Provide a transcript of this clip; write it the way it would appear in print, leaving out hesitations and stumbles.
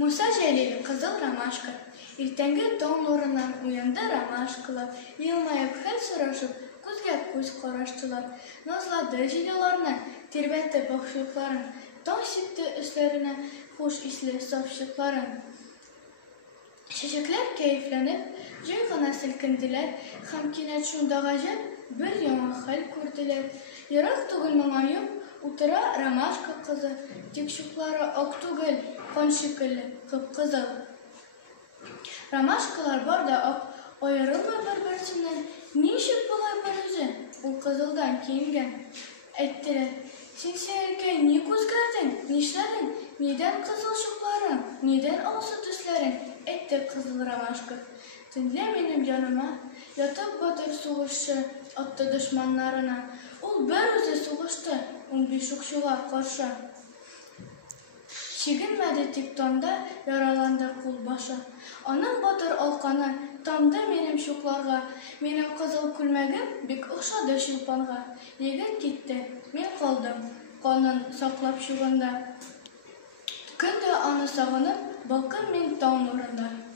Musa Jalil kızıl Ромашка. Irtängi taң nurundan uyandı Ромашкалар. Yılmayıp hal soraşıp, күзгә күз караштылар. Назлады җиләләрне, тирбәтте бакчыкларын, таң сипте өсләренә хуш исле сафчыкларын. Чәчәкләр кәефләнеп, җай гына селкенделәр, һәм кинәт шунда гаҗәп бер яңа хәл күрделәр. Ерак түгел моңаеп утыра Ромашка кызы, тик чуклары ак түгел, кан шикелле, кып-кызыл. Ромашкалар бар да ак, аерылмый бер-берсеннән. Ничек болай бар үзе? Ул кызылдан киенгән. Әйттеләр: "Син сәеркәй ни күзгәрдең? Нишләдең? Нидән кызыл чукларың? Нидән алсы төсләрең?" Әйтте кызыл Ромашка. "Төнлә минем җаныма ятып батыр сугышчы атты дошманнарына. Ул бер үзе сугышты 15 укчыга каршы. Чигенмәде тик танда яраланды кулбашы. Аның батыр алканы тамды минем чукларга. Минем кызыл күлмәгем бик охшады чулпанга. Егет китте, мин калдым, канын саклап чугында. Көндә аны сагынып, балкым мин таң нурында."